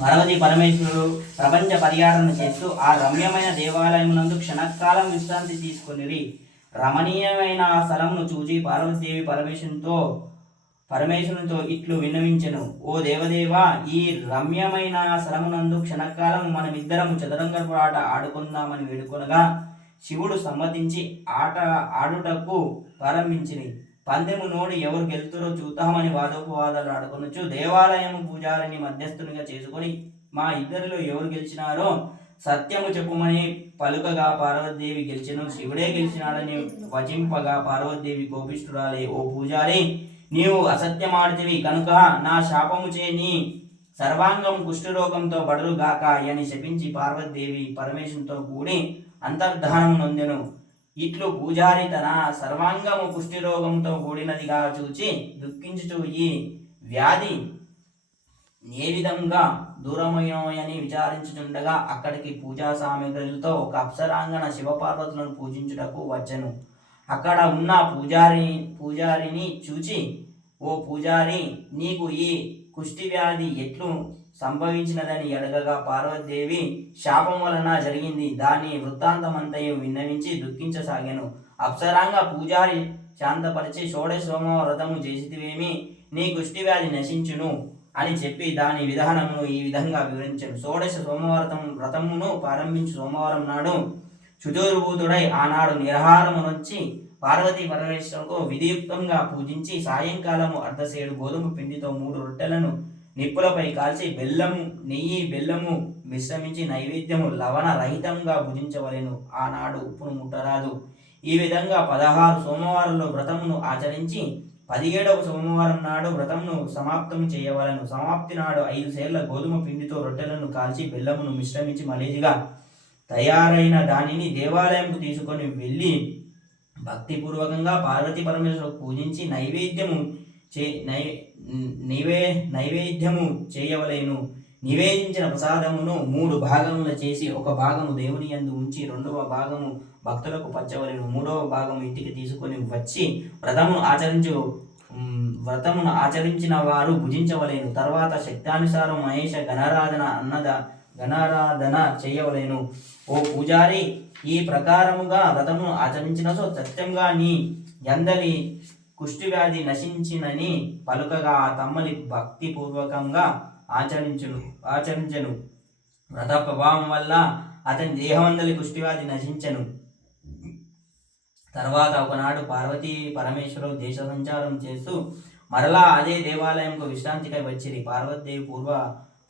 పార్వతీ పరమేశ్వరుడు ప్రపంచ పర్యాటన చేస్తూ ఆ రమ్యమైన దేవాలయమునందు క్షణకాలం విశ్రాంతి తీసుకొనిరి. రమణీయమైన ఆ స్థలమును చూచి పార్వతీదేవి పరమేశ్వరునితో ఇట్లు విన్నవించెను. ఓ దేవదేవా, ఈ రమ్యమైన స్థలమునందు క్షణకాలం మనమిద్దరము చదరంగపు ఆట ఆడుకుందామని వేడుకొనగా శివుడు సమ్మతించి ఆట ఆడుటకు ప్రారంభించింది. పందెము నోడి ఎవరు గెలుతురో చూద్దామని వాదోపవాదాలు ఆడుకొనొచ్చు దేవాలయము పూజారిని మధ్యస్థునిగా చేసుకొని మా ఇద్దరిలో ఎవరు గెలిచినారో సత్యము చెప్పుమని పలుకగా పార్వతీదేవి గెలిచెను. శివుడే గెలిచినాడని వచింపగా పార్వతీదేవి కోపిష్ఠురాలే, ఓ పూజారి, నీవు అసత్యమాడితివి కనుక నా శాపముచే నీ సర్వాంగం కుష్ఠరోగంతో బడురుగాక అని శపించి పార్వతీదేవి పరమేశ్వరునితో కూడి అంతర్ధానము నొందెను. ఇట్లు పూజారి తన సర్వాంగము కుష్ఠరోగంతో కూడినదిగా చూచి దుఃఖించుచు ఈ వ్యాధి ఏ విధంగా దూరమయ్యోయని విచారించుచుండగా అక్కడికి పూజా సామగ్రులతో ఒక అప్సరాంగన శివపార్వతులను పూజించుటకు వచ్చెను. అక్కడ ఉన్న పూజారిని చూచి, ఓ పూజారి, నీకు ఈ కుష్టి వ్యాధి ఎట్లు సంభవించినదని అడగగా పార్వతీదేవి శాపం వలన జరిగింది దాని వృత్తాంతమంతయు విన్నవించి దుఃఖించసాగాను. అప్సరాంగ పూజారి శాంతపరిచి, షోడశ సోమవార వ్రతము చేసితివేమి, నీ కుష్టి వ్యాధి నశించును అని చెప్పి దాని విధానమును ఈ విధంగా వివరించాను. షోడశ వ్రతమును ప్రారంభించి సోమవారం నాడు శుచోర్భూతుడై ఆనాడు నిరహారమునొచ్చి పార్వతీ పరమేశ్వరులకు విధియుక్తంగా పూజించి సాయంకాలము అర్ధసేడు గోధుమ పిండితో 3 రొట్టెలను నిప్పులపై కాల్చి నెయ్యి బెల్లము మిశ్రమించి నైవేద్యము లవణ రహితంగా భుజించవలెను. ఆనాడు ఉప్పును ముట్టరాదు. ఈ విధంగా 16 సోమవారంలో వ్రతమును ఆచరించి 17వ సోమవారం నాడు వ్రతమును సమాప్తము చేయవలను. సమాప్తి నాడు 5 సేర్ల గోధుమ పిండితో రొట్టెలను కాల్చి బెల్లమును మిశ్రమించి మలేజిగా తయారైన దానిని దేవాలయంకు తీసుకొని వెళ్ళి భక్తిపూర్వకంగా పార్వతీ పరమేశ్వరులకు పూజించి నైవేద్యము చేయవలేను. నివేదించిన ప్రసాదమును 3 భాగములు చేసి ఒక భాగము దేవుని యందు ఉంచి 2వ భాగము భక్తులకు పంచవలెను. 3వ భాగము ఇంటికి తీసుకొని వచ్చి వ్రతమును ఆచరించిన వారు భుజించవలేను. తర్వాత శక్తానుసారం మహేష గణారాధన చేయవలేను. ఓ పూజారి, ఈ ప్రకారముగా వ్రతమును ఆచరించిన సత్యంగా నీ యందలి కుష్టి వ్యాధి నశించినని పలుకగా ఆ తమ్మలి భక్తిపూర్వకంగా ఆచరించెను. వ్రత ప్రభావం వల్ల అతని దేహమందలి కుష్టివ్యాధి నశించెను. తర్వాత ఒకనాడు పార్వతీ పరమేశ్వరుడు దేశ సంచారం చేస్తూ మరలా అదే దేవాలయంకు విశ్రాంతికై వచ్చిరి. పార్వతీదేవి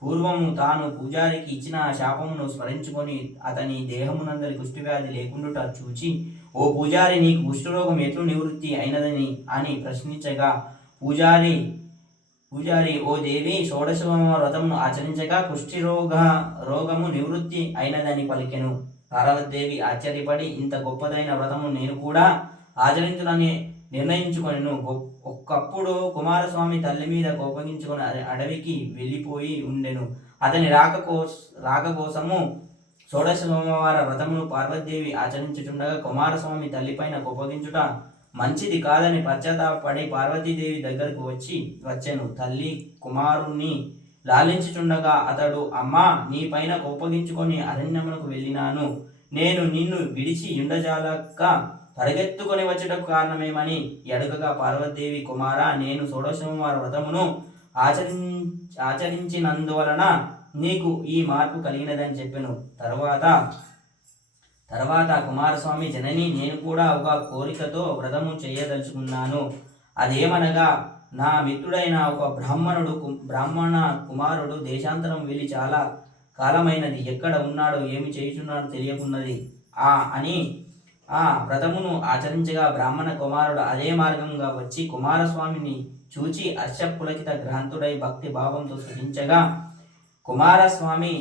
పూర్వము తాను పూజారికి ఇచ్చిన శాపమును స్మరించుకొని అతని దేహమునందరి కుష్ఠవ్యాధి లేకుండా చూచి, ఓ పూజారి, నీకు కుష్ఠరోగం ఎట్లు నివృత్తి అయినదని అని ప్రశ్నించగా పూజారి, ఓ దేవి, షోడశ వ్రతమును ఆచరించగా రోగము నివృత్తి అయినదని పలికెను. పార్వతీదేవి ఆశ్చర్యపడి, ఇంత గొప్పదైన వ్రతము నేను కూడా ఆచరించునని నిర్ణయించుకొనెను. ఒక్కప్పుడు కుమారస్వామి తల్లి మీద కోపగించుకొని అడవికి వెళ్ళిపోయి ఉండెను. అతని రాక కోసము షోడశ సోమవార వ్రతమును పార్వతీదేవి ఆచరించుచుండగా కుమారస్వామి తల్లిపైన కోపగించుట మంచిది కాదని పశ్చాత్తాపడి పార్వతీదేవి దగ్గరకు వచ్చెను. తల్లి కుమారుణ్ణి లాలించుచుండగా అతడు, అమ్మా, నీ పైన కోపగించుకొని అరణ్యమునకు వెళ్ళినాను. నేను నిన్ను విడిచి ఉండజాలక పరిగెత్తుకొని వచ్చటకు కారణమేమని అడుగగా పార్వతీదేవి, కుమారా, నేను షోడశ సోమవార వ్రతమును ఆచరించినందువలన నీకు ఈ మార్పు కలిగినదని చెప్పెను. తర్వాత కుమారస్వామి, జనని, నేను కూడా ఒక కోరికతో వ్రతము చేయదలుచుకున్నాను. అదేమనగా, నా మిత్రుడైన ఒక బ్రాహ్మణ కుమారుడు దేశాంతరం వెళ్ళి చాలా కాలమైనది. ఎక్కడ ఉన్నాడో ఏమి చేయుచున్నాడో తెలియకున్నది. ఆ వ్రతమును ఆచరించగా బ్రాహ్మణ కుమారుడు అదే మార్గంగా వచ్చి కుమారస్వామిని చూచి హర్షపులకిత గ్రహంతుడై భక్తి భావంతో స్తుతించగా కుమారస్వామి,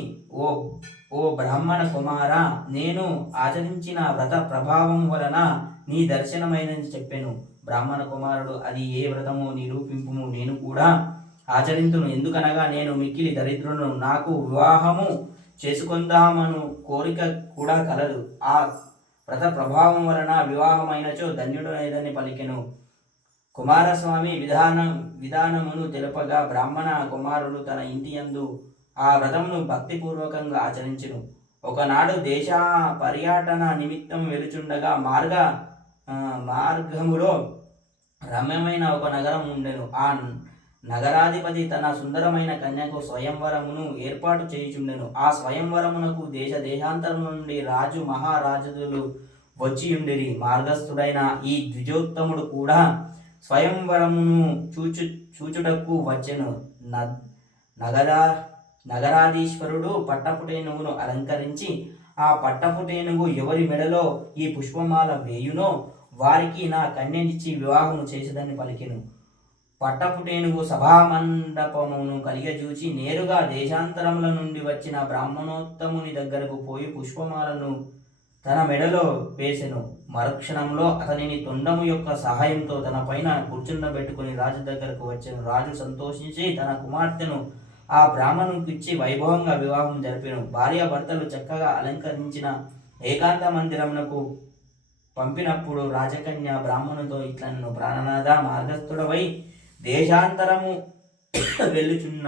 ఓ బ్రాహ్మణ కుమార, నేను ఆచరించిన వ్రత ప్రభావం వలన నీ దర్శనమైనని చెప్పెను. బ్రాహ్మణ కుమారుడు, అది ఏ వ్రతము నిరూపింపుము, నేను కూడా ఆచరింతును. ఎందుకనగా నేను మిక్కిలి దరిద్రులను, నాకు వివాహము చేసుకుందామను కోరిక కూడా కలదు. ఆ వ్రత ప్రభావం వలన వివాహమైనచో ధన్యుడైదని పలికెను. కుమారస్వామి విధానమును తెలుపగా బ్రాహ్మణ కుమారుడు తన ఇంటి యందు ఆ వ్రతమును భక్తిపూర్వకంగా ఆచరించును. ఒకనాడు దేశ పర్యటన నిమిత్తం వెలుచుండగా మార్గములో రమ్యమైన ఒక నగరం ఉండెను. ఆ నగరాధిపతి తన సుందరమైన కన్యకు స్వయంవరమును ఏర్పాటు చేయుచుండెను. ఆ స్వయంవరమునకు దేశ దేశాంతరం నుండి రాజు మహారాజులు వచ్చియుండిరి. మార్గస్థుడైన ఈ ద్విజోత్తముడు కూడా స్వయంవరమును చూచుటకు వచ్చెను. నగరా నగరాధీశ్వరుడు పట్టపుటేనుగును అలంకరించి, ఆ పట్టపుటేనుగు ఎవరి మెడలో ఈ పుష్పమాల వేయునో వారికి నా కన్యనిచ్చి వివాహము చేసేదని పలికెను. పట్టపుటేనుగు సభామండపమును కలిగజూచి నేరుగా దేశాంతరముల నుండి వచ్చిన బ్రాహ్మణోత్తముని దగ్గరకు పోయి పుష్పమాలను తన మెడలో వేసెను. మరుక్షణంలో అతనిని తొండము యొక్క సహాయంతో తన పైన కూర్చుండబెట్టుకుని రాజు దగ్గరకు వచ్చెను. రాజు సంతోషించి తన కుమార్తెను ఆ బ్రాహ్మణునికిచ్చి వైభవంగా వివాహం జరిపెను. భార్యాభర్తలు చక్కగా అలంకరించిన ఏకాంత మందిరమునకు పంపినప్పుడు రాజకన్య బ్రాహ్మణుతో ఇట్లను, ప్రాణనాథ, మార్గస్థుడవై దేశాంతరము వెళ్ళుచున్న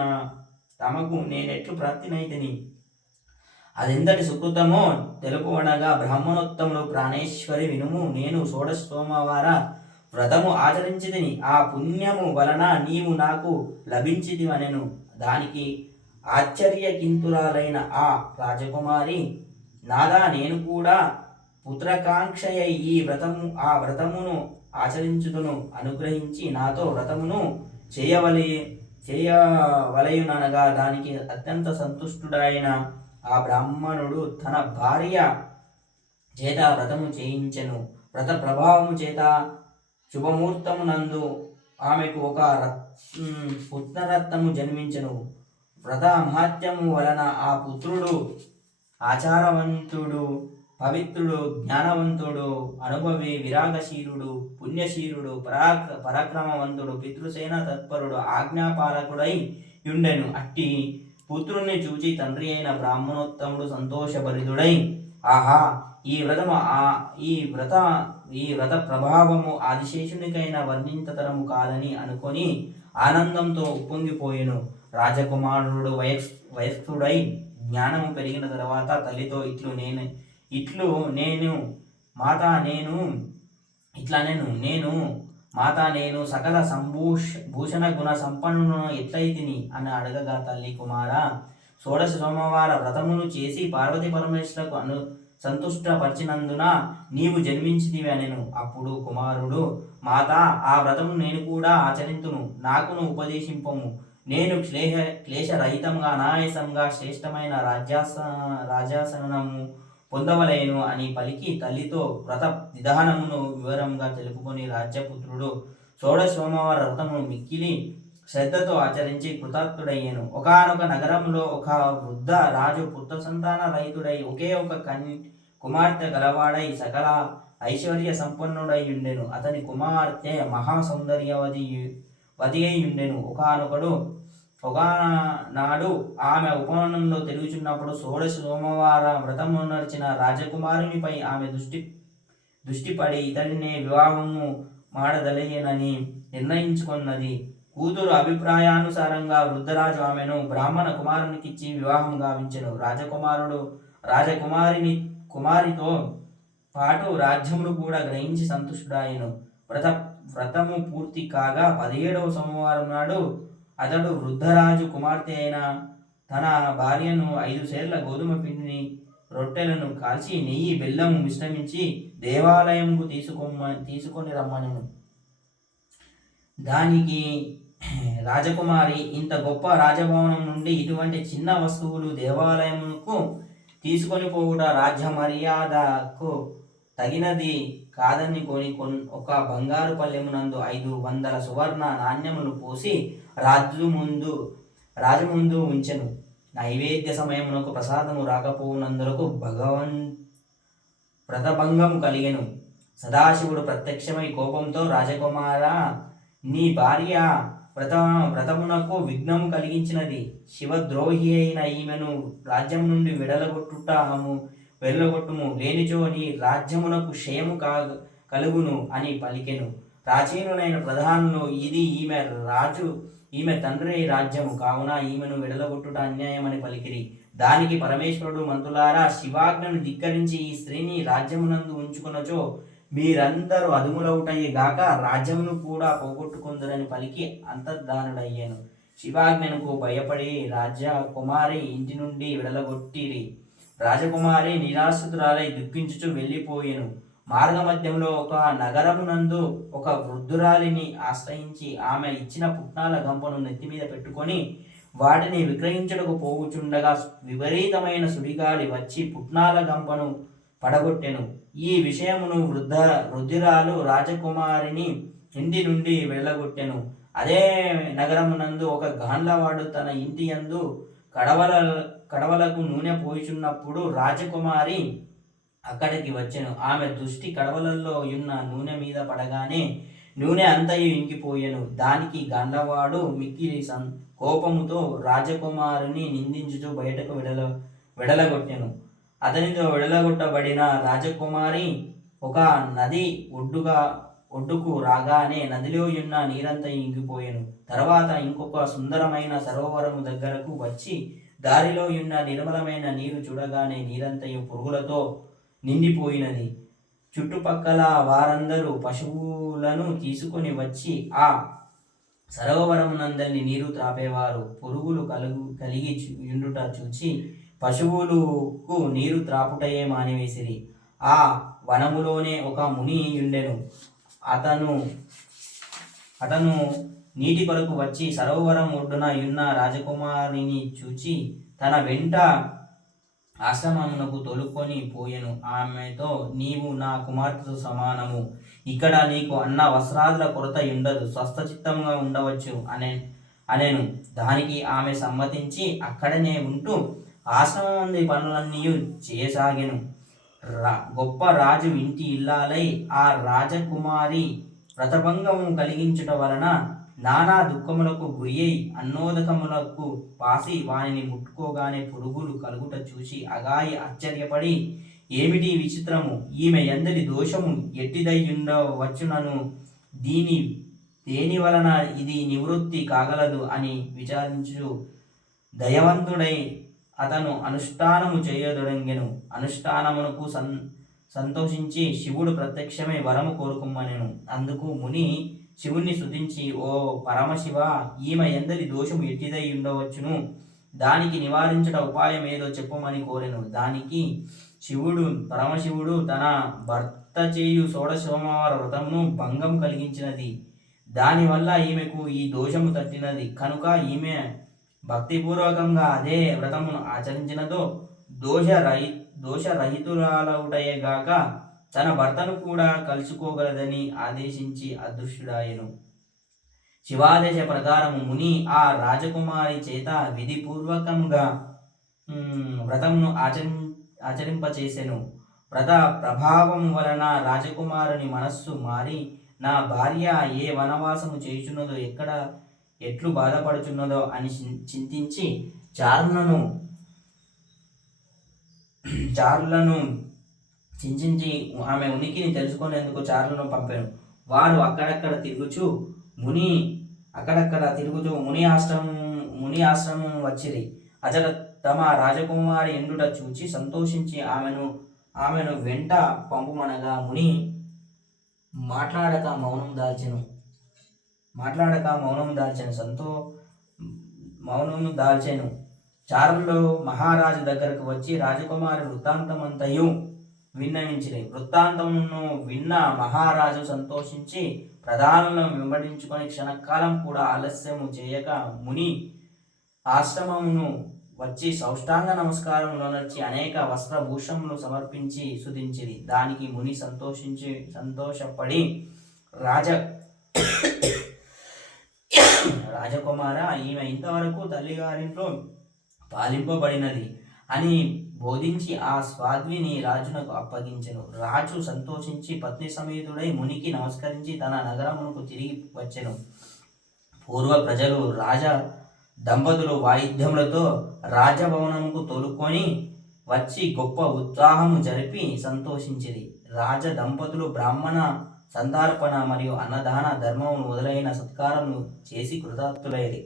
తమకు నేనెట్లు ప్రాప్తినైతిని, అదెంతటి సుకృతమో తెలుపువనగా బ్రాహ్మణోత్తముడు, ప్రాణేశ్వరి వినుము, నేను షోడశ సోమవార వ్రతము ఆచరించితిని. ఆ పుణ్యము వలన నీవు నాకు లభించితివనెను. దానికి ఆశ్చర్యకింతురాలైన ఆ రాజకుమారి, నాదా, నేను కూడా పుత్రకాంక్షయై ఆ వ్రతమును ఆచరించుదును, అనుగ్రహించి నాతో వ్రతమును చేయవలయుననగా దానికి అత్యంత సంతుష్టుడైన ఆ బ్రాహ్మణుడు తన భార్య చేత వ్రతము చేయించెను. వ్రత ప్రభావము చేత శుభముహూర్తమునందు ఆమెకు ఒక పుత్రరత్నము జన్మించెను. వ్రత మహాత్మ్యము వలన ఆ పుత్రుడు ఆచారవంతుడు, పవిత్రుడు, జ్ఞానవంతుడు, అనుభవి, విరాగశీలుడు, పుణ్యశీలుడు, పరాక్రమవంతుడు, పితృసేన తత్పరుడు, ఆజ్ఞాపాలకుడై యుండెను. అట్టి పుత్రుణ్ణి చూచి తండ్రి అయిన బ్రాహ్మణోత్తముడు సంతోషభరితుడై, ఆహా, ఈ వ్రత ప్రభావము ఆదిశేషునికైనా వర్ణింతతరము కాదని అనుకొని ఆనందంతో ఉప్పొంగిపోయెను. రాజకుమారుడు వయస్కుడై జ్ఞానము పెరిగిన తర్వాత తల్లితో నేను సకల భూషణ గుణ సంపన్నును ఎట్లయితిని అని అడగగా, తల్లి, కుమార, షోడశ సోమవార వ్రతమును చేసి పార్వతీ పరమేశ్వరులకు సంతుష్టపరిచినందున నీవు జన్మించితివి అనెను. అప్పుడు కుమారుడు, మాత, ఆ వ్రతము నేను కూడా ఆచరింతును, నాకును ఉపదేశింపము. నేను క్లేశరహితంగా అనాయాసంగా శ్రేష్టమైన రాజ్యాసనము పొందవలేను అని పలికి తల్లితో వ్రత విధానమును వివరంగా తెలుపుకొని రాజ్యపుత్రుడు షోడశ సోమవార వ్రతమును మిక్కిలి శ్రద్ధతో ఆచరించి కృతార్థుడయ్యను. ఒకానొక నగరంలో ఒక వృద్ధ రాజు పుత్ర సంతాన రహితుడై ఒకే ఒక కుమార్తె గలవాడై సకల ఐశ్వర్య సంపన్నుడై ఉండెను. అతని కుమార్తె మహాసౌందర్యవతి అయి ఉండెను. ఒకనాడు ఆమె ఉపవనంలో తిరుగుచున్నప్పుడు షోడశ సోమవార వ్రతము నడిచిన రాజకుమారునిపై ఆమె దృష్టిపడి ఇతడినే వివాహము మాడదలయనని నిర్ణయించుకున్నది. కూతురు అభిప్రాయానుసారంగా వృద్ధరాజు ఆమెను బ్రాహ్మణ కుమారునికిచ్చి వివాహం గావించెను. కుమారితో పాటు రాజ్యమును కూడా గ్రహించి సంతుష్టుడాయెను. వ్రతము పూర్తి కాగా 17వ సోమవారం నాడు అతడు వృద్ధరాజు కుమార్తె అయిన తన భార్యను 5 సేర్ల గోధుమ పిండిని రొట్టెలను కాల్చి నెయ్యి బెల్లము మిశ్రమించి దేవాలయంకు తీసుకొని రమ్మనెను. దానికి రాజకుమారి, ఇంత గొప్ప రాజభవనం నుండి ఇటువంటి చిన్న వస్తువులు దేవాలయమునకు తీసుకొని పోవుట రాజ్య మర్యాదకు తగినది కాదని కొని ఒక బంగారు పల్లెమునందు 500 సువర్ణ నాణ్యములు పోసి రాజు ముందు ఉంచెను. నైవేద్య సమయమునకు ప్రసాదము రాకపోవునందులకు వ్రతభంగము కలిగెను. సదాశివుడు ప్రత్యక్షమై కోపంతో, రాజకుమార, నీ భార్య వ్రతమునకు విఘ్నము కలిగించినది. శివద్రోహి అయిన ఈమెను రాజ్యం నుండి వెళ్ళగొట్టుము, లేనిచో నీ రాజ్యమునకు క్షయము కలుగును అని పలికెను. ప్రాచీనులైన ప్రధానులు, ఇది ఈమె ఈమె తండ్రి రాజ్యము కావున ఈమెను వెడలగొట్టుట అన్యాయమని పలికిరి. దానికి పరమేశ్వరుడు, మంత్రులారా, శివాజ్ఞను ధిక్కరించి ఈ స్త్రీని రాజ్యమునందు ఉంచుకున్నచో మీరందరూ అదుములవుటయ్యే గాక రాజ్యమును కూడా పోగొట్టుకుందరని పలికి అంతర్ధానుడయ్యాను. శివాజ్ఞకు భయపడి రాజకుమారి ఇంటి నుండి వెడలగొట్టిరి. రాజకుమారి నిరాశ్రితురాలై దుఃఖించుచు వెళ్ళిపోయెను. మార్గమధ్యంలో ఒక నగరమునందు ఒక వృద్ధురాలిని ఆశ్రయించి ఆమె ఇచ్చిన పుట్నాల గంపను నెత్తిమీద పెట్టుకొని వాటిని విక్రయించుటకు పోవుచుండగా విపరీతమైన సుడిగాలి వచ్చి పుట్నాల గంపను పడగొట్టెను. ఈ విషయమును వృద్ధురాలు రాజకుమారిని ఇంటి నుండి వెళ్ళగొట్టెను. అదే నగరమునందు ఒక గాండ్లవాడు తన ఇంటి యందు కడవలకు నూనె పోయిచున్నప్పుడు రాజకుమారి అక్కడికి వచ్చెను. ఆమె దృష్టి కడవలలో ఉన్న నూనె మీద పడగానే నూనె అంతయు ఇంకిపోయెను. దానికి గండవాడు మిక్కిలి కోపముతో రాజకుమారుని నిందించుతూ బయటకు వెడలగొట్టెను. అతనితో వెడలగొట్టబడిన రాజకుమారి ఒక నది ఒడ్డుకు రాగానే నదిలో ఉన్న నీరంతా ఇంకిపోయెను. తర్వాత ఇంకొక సుందరమైన సరోవరము దగ్గరకు వచ్చి దారిలో ఉన్న నిర్మలమైన నీరు చూడగానే నీరంతయు పురుగులతో నిండిపోయినది. చుట్టుపక్కల వారందరూ పశువులను తీసుకొని వచ్చి ఆ సరోవరమునందరిని నీరు త్రాపేవారు. పురుగులు కలిగి ఉండుట చూచి పశువులకు నీరు త్రాపుటయే మానివేసిరి. ఆ వనములోనే ఒక ముని ఉండెను. అతను నీటి కొరకు వచ్చి సరోవరం ఒడ్డున ఉన్న రాజకుమారిని చూచి తన వెంట ఆశ్రమమునకు తోలుకొని పోయెను. ఆమెతో, నీవు నా కుమార్తెతో సమానము. ఇక్కడ నీకు అన్న వస్త్రాదుల కొరత ఉండదు. స్వస్థచిత్తంగా ఉండవచ్చు అనేను. దానికి ఆమె సమ్మతించి అక్కడనే ఉంటూ ఆశ్రమమంది పనులన్నీ చేయసాగెను. గొప్ప రాజు ఇంటి ఇల్లాలై ఆ రాజకుమారి వ్రతభంగము కలిగించుట వలన నానా దుఃఖములకు గురి అయి అన్నోదకములకు పాసి వానిని ముట్టుకోగానే పురుగులు కలుగుట చూసి అగాయి ఆశ్చర్యపడి, ఏమిటి విచిత్రము? ఈమె ఎందరి దోషము ఎట్టిదయ్యుండవచ్చునను దేని వలన ఇది నివృత్తి కాగలదు అని విచారించు దయవంతుడై అతను అనుష్ఠానము చేయదొడంగెను. అనుష్ఠానమునకు సంతోషించి శివుడు ప్రత్యక్షమై వరము కోరుకుమ్మనెను. అందుకు ముని శివుణ్ణి స్తుతించి, ఓ పరమశివ, ఈమె ఎందరి దోషము ఎట్టిదై ఉండవచ్చును, దానికి నివారించట ఉపాయం ఏదో చెప్పమని కోరెను. దానికి పరమశివుడు తన భర్త చేయు షోడశ సోమవార వ్రతమును భంగం కలిగించినది. దానివల్ల ఈమెకు ఈ దోషము తట్టినది కనుక ఈమె భక్తిపూర్వకంగా అదే వ్రతమును ఆచరించినదో దోషరహితురాలవుటయేగాక తన భర్తను కూడా కలుసుకోగలదని ఆదేశించి అదృశ్యుడాయెను. శివాదేశ ప్రకారము ముని ఆ రాజకుమారి చేత విధిపూర్వకంగా వ్రతమును ఆచరింపచేసెను. వ్రత ప్రభావం వలన రాజకుమారుని మనస్సు మారి, నా భార్య ఏ వనవాసము చేయుచున్నదో, ఎట్లు బాధపడుచున్నదో అని చింతించి చారులను చింతించి ఆమె ఉనికిని తెలుసుకునేందుకు చారులను పంపాను. వారు అక్కడక్కడ తిరుగుచు ముని ఆశ్రమం వచ్చిరి. అతడ తమ రాజకుమారి ఎండుట చూచి సంతోషించి ఆమెను వెంట పంపుమనగా ముని మాట్లాడక మౌనం దాల్చెను. చారులు మహారాజు దగ్గరకు వచ్చి రాజకుమారి వృత్తాంతమంతయు విన్నవించిరి. వృత్తాంతమును విన్న మహారాజు సంతోషించి ప్రధానులను వెంబడించుకొని క్షణకాలం కూడా ఆలస్యము చేయక ముని ఆశ్రమమును వచ్చి సౌష్టాంగ నమస్కారములొనర్చి అనేక వస్త్రభూషములు సమర్పించి స్తుతించిరి. దానికి ముని సంతోషపడి, రాజకుమార, ఈమె ఇంతవరకు తల్లిగారింట్లో పాలింపబడినది అని బోధించి ఆ స్వాద్విని రాజునకు అప్పగించెను. రాజు సంతోషించి పత్ని సమేతుడై మునికి నమస్కరించి తన నగరమునకు తిరిగి వచ్చెను. పూర్వ ప్రజలు రాజ దంపతులు వాయిద్యములతో రాజభవనముకు తోలుకొని వచ్చి గొప్ప ఉత్సాహము జరిపి సంతోషించిరి. రాజ దంపతులు బ్రాహ్మణ సంతార్పణ మరియు అన్నదాన ధర్మములు మొదలైన సత్కారములు చేసి కృతార్థులైరి.